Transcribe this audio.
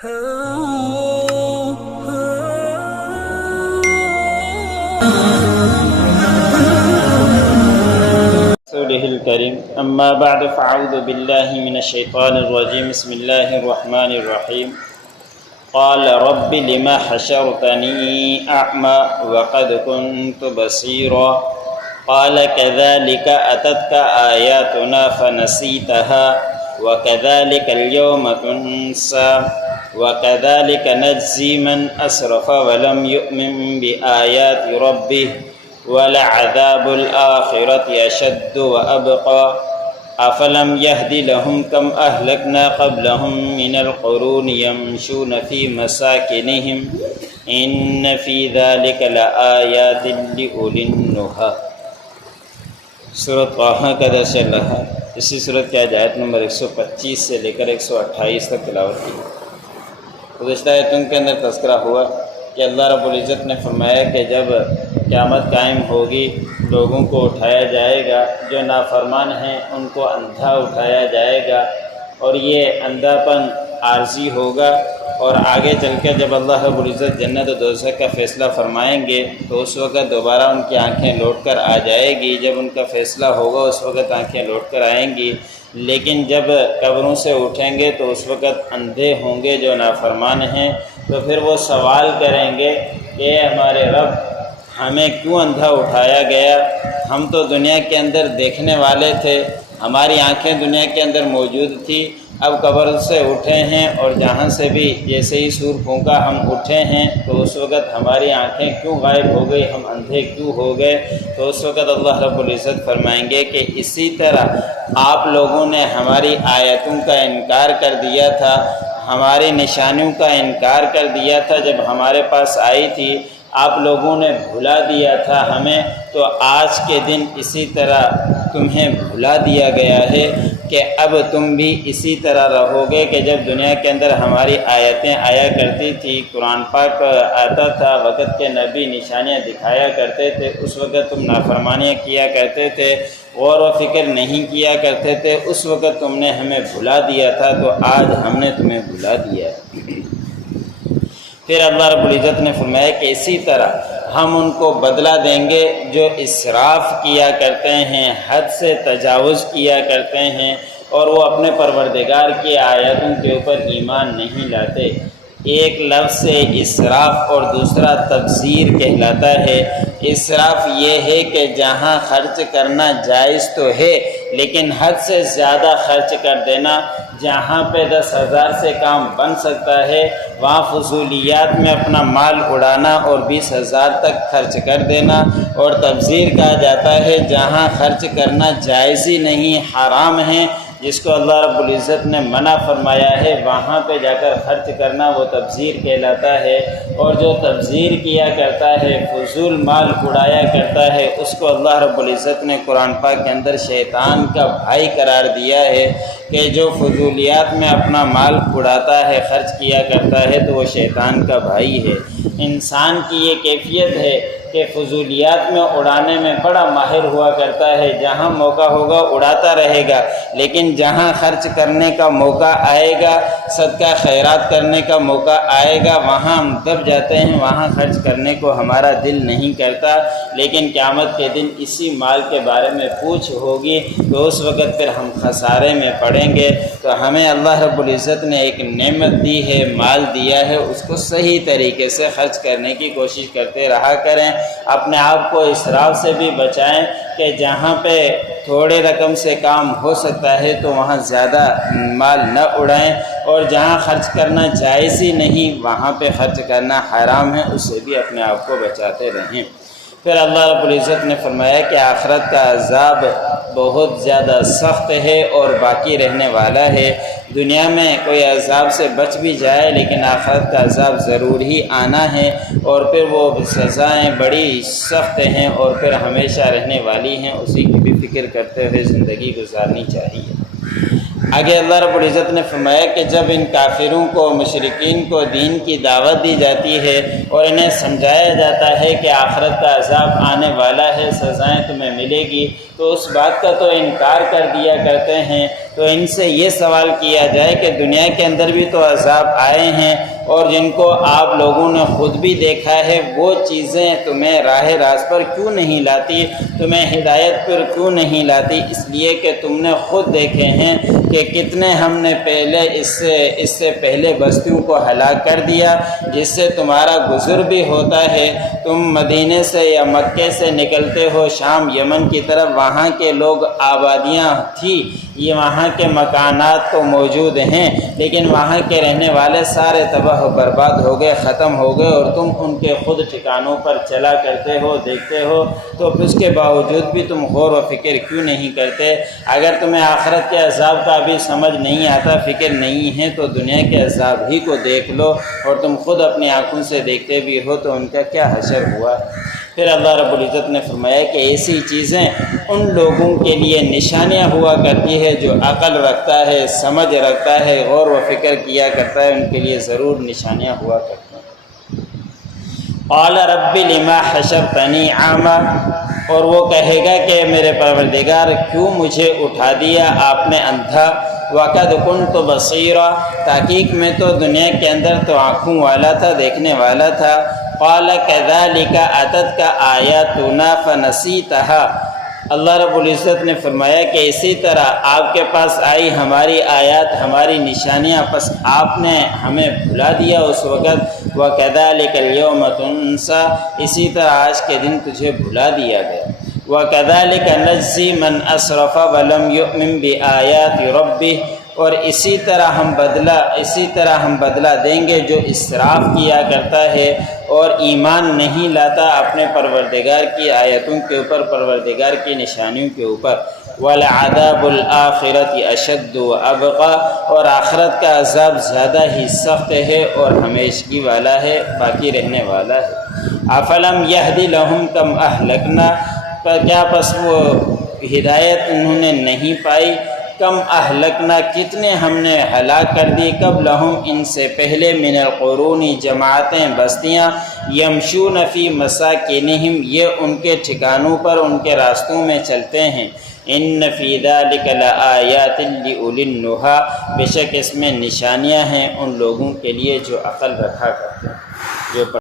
رسوله الكريم أما بعد فأعوذ بالله من الشيطان الرجيم بسم الله الرحمن الرحيم قال رب لما حشرتني أعمى وقد كنت بصيرا قال كذلك أتتك آياتنا فنسيتها وكذلك اليوم تنسى وكذلك نجزي من أسرف ولم يؤمن بآيات ربه وَلَعَذَابُ الْآخِرَةِ أَشَدُّ وَأَبْقَى أَفَلَمْ يَهْدِ لَهُمْ كَمْ أَهْلَكْنَا قَبْلَهُمْ مِنَ الْقُرُونِ يَمْشُونَ فِي مَسَاكِنِهِمْ إِنَّ فِي ذَلِكَ لَآيَاتٍ لِأُولِي النُّهَى۔ سورۃ طٰہٰ کا درس چل رہا ہے۔ اسی سورۃ کی آیت نمبر 125 سے لے کر 128 تک تلاوت کی۔ گزشتہ آیتوں کے اندر تذکرہ ہوا کہ اللہ رب العزت نے فرمایا کہ جب قیامت قائم ہوگی لوگوں کو اٹھایا جائے گا، جو نافرمان ہیں ان کو اندھا اٹھایا جائے گا، اور یہ اندھا پن عارضی ہوگا، اور آگے چل کے جب اللہ رب العزت جنت و دوزخ کا فیصلہ فرمائیں گے تو اس وقت دوبارہ ان کی آنکھیں لوٹ کر آ جائے گی۔ جب ان کا فیصلہ ہوگا اس وقت آنکھیں لوٹ کر آئیں گی، لیکن جب قبروں سے اٹھیں گے تو اس وقت اندھے ہوں گے جو نافرمان ہیں، تو پھر وہ سوال کریں گے کہ ہمارے رب ہمیں کیوں اندھا اٹھایا گیا؟ ہم تو دنیا کے اندر دیکھنے والے تھے، ہماری آنکھیں دنیا کے اندر موجود تھی، اب قبر سے اٹھے ہیں اور جہاں سے بھی جیسے ہی سور پھونکا ہم اٹھے ہیں، تو اس وقت ہماری آنکھیں کیوں غائب ہو گئی، ہم اندھے کیوں ہو گئے؟ تو اس وقت اللہ رب العزت فرمائیں گے کہ اسی طرح آپ لوگوں نے ہماری آیتوں کا انکار کر دیا تھا، ہماری نشانیوں کا انکار کر دیا تھا، جب ہمارے پاس آئی تھی آپ لوگوں نے بھلا دیا تھا ہمیں، تو آج کے دن اسی طرح تمہیں بھلا دیا گیا ہے کہ اب تم بھی اسی طرح رہو گے کہ جب دنیا کے اندر ہماری آیتیں آیا کرتی تھی، قرآن پاک آتا تھا، وقت کے نبی نشانیاں دکھایا کرتے تھے، اس وقت تم نافرمانیاں کیا کرتے تھے، غور و فکر نہیں کیا کرتے تھے، اس وقت تم نے ہمیں بھلا دیا تھا، تو آج ہم نے تمہیں بھلا دیا ہے۔ پھر اللہ رب العزت نے فرمایا کہ اسی طرح ہم ان کو بدلہ دیں گے جو اسراف کیا کرتے ہیں، حد سے تجاوز کیا کرتے ہیں، اور وہ اپنے پروردگار کی آیاتوں کے اوپر ایمان نہیں لاتے۔ ایک لفظ سے اسراف اور دوسرا تبذیر کہلاتا ہے۔ اسراف یہ ہے کہ جہاں خرچ کرنا جائز تو ہے لیکن حد سے زیادہ خرچ کر دینا، جہاں پہ 10,000 سے کام بن سکتا ہے وہاں فضولیات میں اپنا مال اڑانا اور 20,000 تک خرچ کر دینا۔ اور تبذیر کہا جاتا ہے جہاں خرچ کرنا جائز ہی نہیں، حرام ہے، جس کو اللہ رب العزت نے منع فرمایا ہے، وہاں پہ جا کر خرچ کرنا وہ تبذیر کہلاتا ہے۔ اور جو تبذیر کیا کرتا ہے، فضول مال اڑایا کرتا ہے، اس کو اللہ رب العزت نے قرآن پاک کے اندر شیطان کا بھائی قرار دیا ہے کہ جو فضولیات میں اپنا مال اڑاتا ہے، خرچ کیا کرتا ہے، تو وہ شیطان کا بھائی ہے۔ انسان کی یہ کیفیت ہے کہ فضولیات میں اڑانے میں بڑا ماہر ہوا کرتا ہے، جہاں موقع ہوگا اڑاتا رہے گا، لیکن جہاں خرچ کرنے کا موقع آئے گا، صدقہ خیرات کرنے کا موقع آئے گا، وہاں ہم دب جاتے ہیں، وہاں خرچ کرنے کو ہمارا دل نہیں کرتا۔ لیکن قیامت کے دن اسی مال کے بارے میں پوچھ ہوگی تو اس وقت پھر ہم خسارے میں پڑیں گے۔ تو ہمیں اللہ رب العزت نے ایک نعمت دی ہے، مال دیا ہے، اس کو صحیح طریقے سے خرچ کرنے کی کوشش کرتے رہا کریں، اپنے آپ کو اسراف سے بھی بچائیں کہ جہاں پہ تھوڑے رقم سے کام ہو سکتا ہے تو وہاں زیادہ مال نہ اڑائیں، اور جہاں خرچ کرنا جائز ہی نہیں وہاں پہ خرچ کرنا حرام ہے، اس سے بھی اپنے آپ کو بچاتے رہیں۔ پھر اللہ رب العزت نے فرمایا کہ آخرت کا عذاب بہت زیادہ سخت ہے اور باقی رہنے والا ہے۔ دنیا میں کوئی عذاب سے بچ بھی جائے لیکن آخرت کا عذاب ضرور ہی آنا ہے، اور پھر وہ سزائیں بڑی سخت ہیں اور پھر ہمیشہ رہنے والی ہیں، اسی کی بھی فکر کرتے ہوئے زندگی گزارنی چاہیے۔ آگے اللہ رب العزت نے فرمایا کہ جب ان کافروں کو، مشرکین کو دین کی دعوت دی جاتی ہے اور انہیں سمجھایا جاتا ہے کہ آخرت کا عذاب آنے والا ہے، سزائیں تمہیں ملے گی، تو اس بات کا تو انکار کر دیا کرتے ہیں تو ان سے یہ سوال کیا جائے کہ دنیا کے اندر بھی تو عذاب آئے ہیں اور جن کو آپ لوگوں نے خود بھی دیکھا ہے، وہ چیزیں تمہیں راہ راست پر کیوں نہیں لاتی، تمہیں ہدایت پر کیوں نہیں لاتی؟ اس لیے کہ تم نے خود دیکھے ہیں کہ کتنے ہم نے پہلے اس سے پہلے بستیوں کو ہلاک کر دیا، جس سے تمہارا گزر بھی ہوتا ہے۔ تم مدینے سے یا مکے سے نکلتے ہو شام یمن کی طرف، وہاں کے لوگ آبادیاں تھی، یہ وہاں کے مکانات تو موجود ہیں، لیکن وہاں کے رہنے والے سارے تباہ و برباد ہو گئے، ختم ہو گئے، اور تم ان کے خود ٹھکانوں پر چلا کرتے ہو، دیکھتے ہو، تو اس کے باوجود بھی تم غور و فکر کیوں نہیں کرتے؟ اگر تمہیں آخرت کے عذاب کا بھی سمجھ نہیں آتا، فکر نہیں ہے، تو دنیا کے عذاب ہی کو دیکھ لو، اور تم خود اپنی آنکھوں سے دیکھتے بھی ہو تو ان کا کیا حشر ہوا۔ پھر اللہ رب العزت نے فرمایا کہ ایسی چیزیں ان لوگوں کے لیے نشانیاں ہوا کرتی ہے جو عقل رکھتا ہے، سمجھ رکھتا ہے، غور و فکر کیا کرتا ہے، ان کے لیے ضرور نشانیاں ہوا کرتی ہیں۔ قال رب لما حشرتنی اعمی، اور وہ کہے گا کہ میرے پروردگار کیوں مجھے اٹھا دیا آپ نے اندھا، وقد كنت بصیرا، تحقیق میں تو دنیا کے اندر تو آنکھوں والا تھا، دیکھنے والا تھا۔ قال كذلك اتتك آیاتنا فنسیتها، اللہ رب العزت نے فرمایا کہ اسی طرح آپ کے پاس آئی ہماری آیات، ہماری نشانیاں، پس آپ نے ہمیں بھلا دیا اس وقت۔ وَكَذَلِكَ الْيَوْمَ تُنسَى، اسی طرح آج کے دن تجھے بھلا دیا گیا۔ وَكَذَلِكَ نَجْزِي مَنْ أَسْرَفَ وَلَمْ يُؤْمِنْ بِآيَاتِ رَبِّهِ، اور اسی طرح ہم بدلہ دیں گے جو اسراف کیا کرتا ہے اور ایمان نہیں لاتا اپنے پروردگار کی آیتوں کے اوپر، پروردگار کی نشانیوں کے اوپر۔ وَلَعَذَابُ الْآخِرَةِ أَشَدُّ وَأَبْقَىٰ، اور آخرت کا عذاب زیادہ ہی سخت ہے اور ہمیشگی والا ہے، باقی رہنے والا ہے۔ أَفَلَمْ يَهْدِ لَهُمْ كَمْ أَهْلَكْنَا، کیا پس وہ ہدایت انہوں نے نہیں پائی؟ کم اہلکنا، کتنے ہم نے ہلاک کر دی، قبلہم ان سے پہلے، من القرون جماعتیں، بستیاں، یمشون فی مساکنہم، یہ ان کے ٹھکانوں پر، ان کے راستوں میں چلتے ہیں۔ ان فی ذلک لآیات لأولی النہی، بے شک اس میں نشانیاں ہیں ان لوگوں کے لیے جو عقل رکھا کرتے ہیں، جو